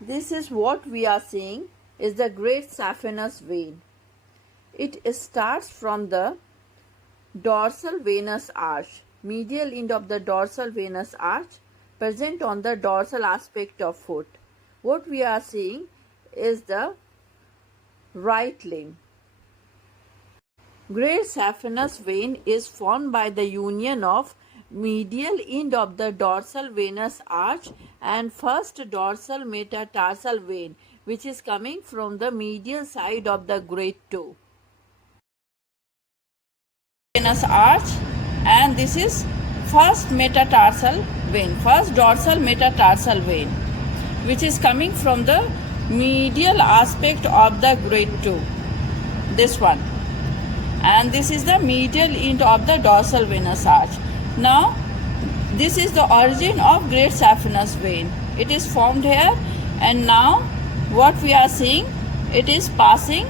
This is what we are seeing is the great saphenous vein. It starts from the dorsal venous arch, medial end of the dorsal venous arch, present on the dorsal aspect of foot. What we are seeing is the right limb. Great saphenous vein is formed by the union of medial end of the dorsal venous arch and first dorsal metatarsal vein, which is coming from the medial side of the great toe. Venous arch, and this is first metatarsal vein, first dorsal metatarsal vein, which is coming from the medial aspect of the great toe. This one. And this is the medial end of the dorsal venous arch. Now, this is the origin of great saphenous vein. It is formed here, and now what we are seeing, it is passing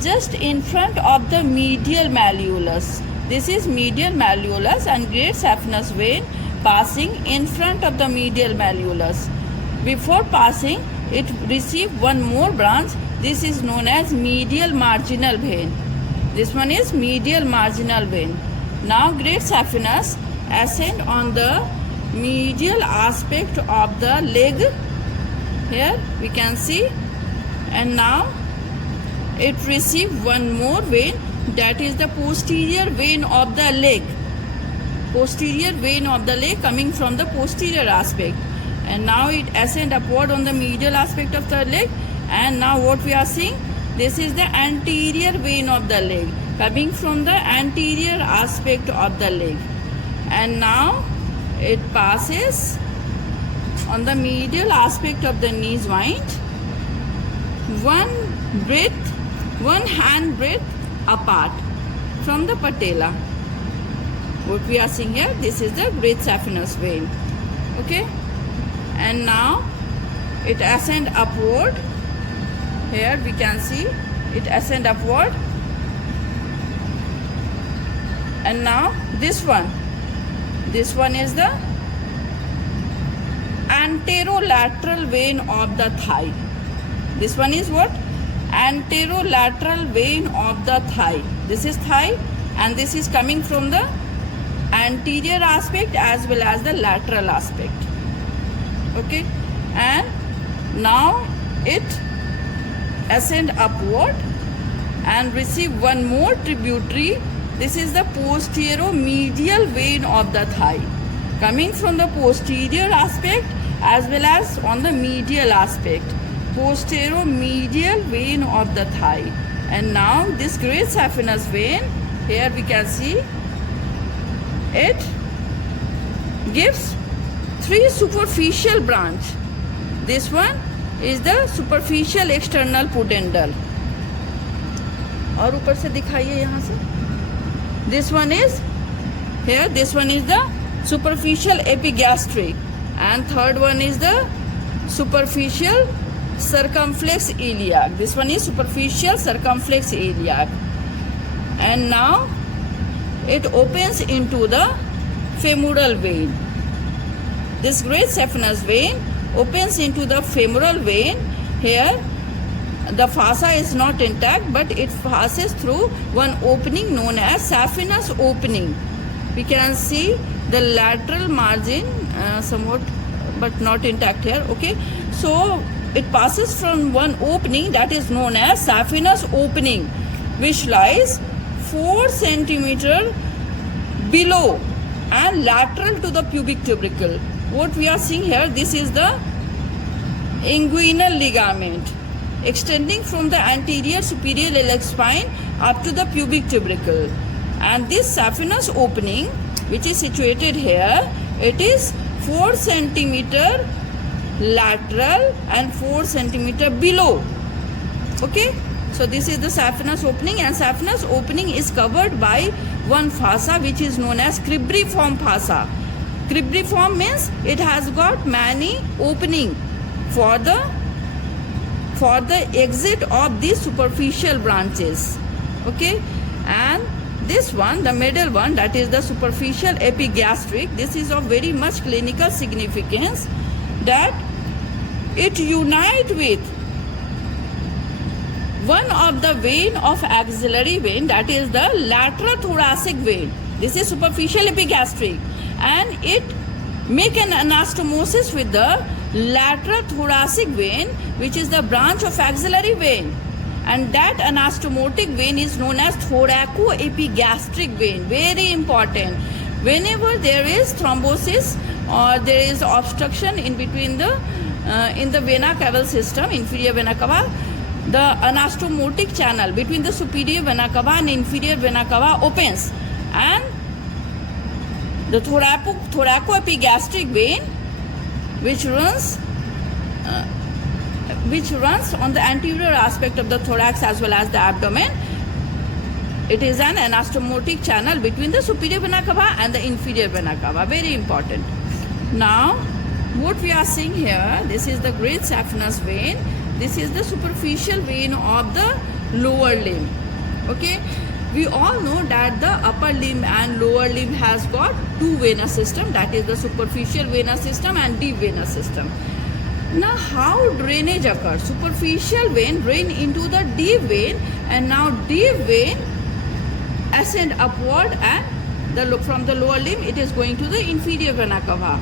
just in front of the medial malleolus. This is medial malleolus, and great saphenous vein passing in front of the medial malleolus. Before passing, it received one more branch. This is known as medial marginal vein. This one is medial marginal vein. Now great saphenous ascend on the medial aspect of the leg. Here we can see, and now it received one more vein, that is the posterior vein of the leg. Posterior vein of the leg coming from the posterior aspect, and now it ascend upward on the medial aspect of the leg. And now what we are seeing, this is the anterior vein of the leg coming from the anterior aspect of the leg, and now it passes on the medial aspect of the knee joint, one hand breadth apart from the patella. What we are seeing here, this is the great saphenous vein. Okay, and now it ascend upward. Here we can see it ascend upward, and now this one is the anterolateral vein of the thigh. This one is what? Anterolateral vein of the thigh. This is thigh, and this is coming from the anterior aspect as well as the lateral aspect. Okay, and now it ascend upward and receive one more tributary. This is the posteromedial vein of the thigh, coming from the posterior aspect as well as on the medial aspect. Posteromedial vein of the thigh. And now this great saphenous vein, here we can see it gives three superficial branch. This one is the superficial external pudendal. और ऊपर से दिखाइए यहाँ से. This one is here. This one is the superficial epigastric, and third one is the superficial circumflex iliac. This one is superficial circumflex iliac, and now it opens into the femoral vein. This great saphenous vein opens into the femoral vein. Here the fossa is not intact, but it passes through one opening known as saphenous opening. We can see the lateral margin somewhat, but not intact here. Okay, so it passes from one opening that is known as saphenous opening, which lies 4 centimeter below and lateral to the pubic tubercle. What we are seeing here, this is the inguinal ligament extending from the anterior superior iliac spine up to the pubic tubercle. And this saphenous opening, which is situated here, it is 4 centimeter lateral and 4 centimeter below. Okay, so this is the saphenous opening, and saphenous opening is covered by one fossa which is known as cribriform fossa. Cribriform means it has got many opening for the exit of these superficial branches. Okay, and this one, the middle one, that is the superficial epigastric, this is of very much clinical significance, that it unite with one of the vein of axillary vein, that is the lateral thoracic vein. This is superficial epigastric, and it make an anastomosis with the lateral thoracic vein, which is the branch of axillary vein, and that anastomotic vein is known as thoracoepigastric vein. Very important. Whenever there is thrombosis or there is obstruction in between the in the vena cava system, inferior vena cava, the anastomotic channel between the superior vena cava and inferior vena cava opens, and the thoracoepigastric vein, which runs on the anterior aspect of the thorax as well as the abdomen. It is an anastomotic channel between the superior vena cava and the inferior vena cava. Very important. Now, what we are seeing here, this is the great saphenous vein. This is the superficial vein of the lower limb. Okay, we all know that the upper limb and lower limb has got two venous system, that is the superficial venous system and deep venous system. Now, how drainage occurs? Superficial vein drain into the deep vein, and now deep vein ascend upward, and from the lower limb it is going to the inferior vena cava.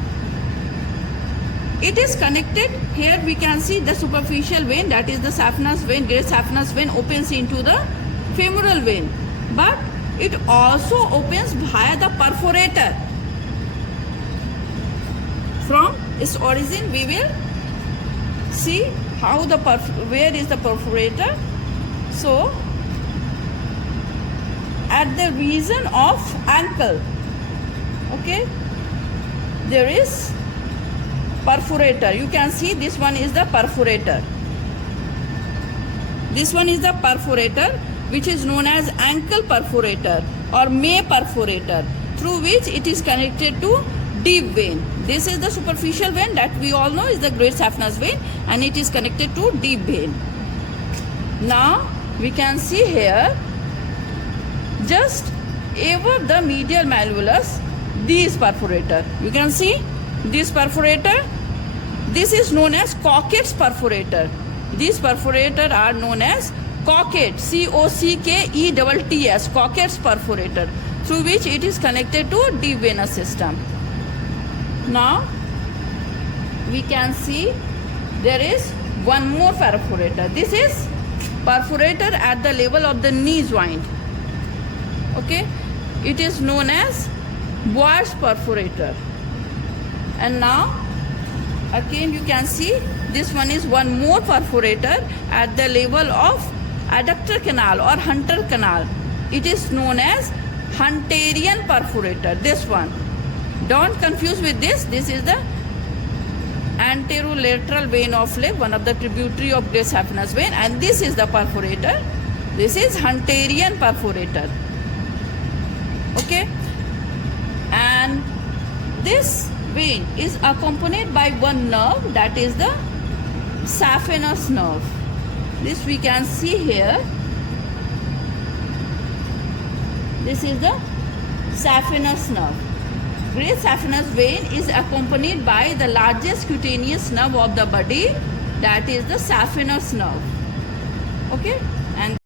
It is connected. Here we can see the superficial vein, that is the saphenous vein, great saphenous vein, opens into the femoral vein, but it also opens via the perforator. From its origin we will see how the where is the perforator. So at the region of ankle, okay, there is perforator. You can see this one is the perforator. This one is the perforator, which is known as ankle perforator or May perforator, through which it is connected to deep vein. This is the superficial vein that we all know is the great saphenous vein, and it is connected to deep vein. Now we can see here, just above the medial malleolus, this perforator. You can see this perforator. This is known as Cockett's perforator. These perforator are known as Cockett, Cocketts, Cockett's perforator, through which it is connected to deep venous system. Now we can see there is one more perforator. This is perforator at the level of the knee joint. Okay, it is known as Boyer's perforator. And now again you can see this one is one more perforator at the level of adductor canal or Hunter canal. It is known as Hunterian perforator. This one, don't confuse with this. This is the anterolateral vein of leg, one of the tributary of great saphenous vein, and this is the perforator. This is Hunterian perforator. Okay, and this vein is accompanied by one nerve, that is the saphenous nerve. This we can see here. This is the saphenous nerve. Great saphenous vein is accompanied by the largest cutaneous nerve of the body, that is the saphenous nerve. Okay, and